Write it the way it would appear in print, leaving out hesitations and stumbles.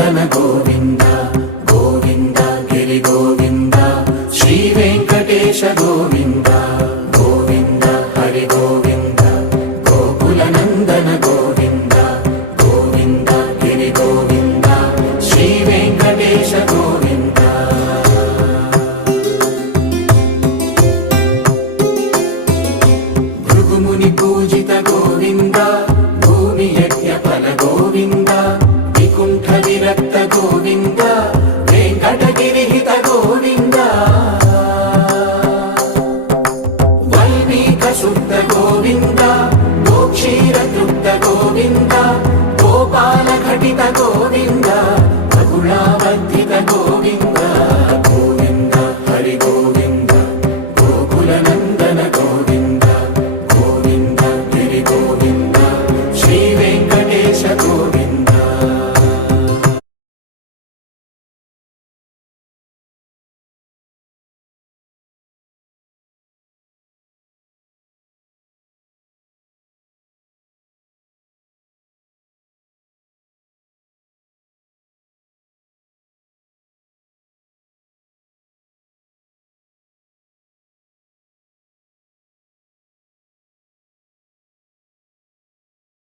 गोकुलनन्दन गोविन्द गोविन्द गिरि गोविन्द श्री वेङ्कटेश गोविन्द गोविन्द हरि गोविन्द गोकुलनन्दन गोविन्द गोविन्द गिरि गोविन्द श्री वेङ्कटेश गोविन्द भृगुमुनि पूजित गोविन्द भूमि यज्ञफल गोविन्द विकुण्ठ विरक्त गोविन्द वेङ्कटगिरिहित गोविन्द वल्मीक शुद्ध गोविन्द गोक्षीर तृप्त गोविन्द गोपाल घटित गोविन्द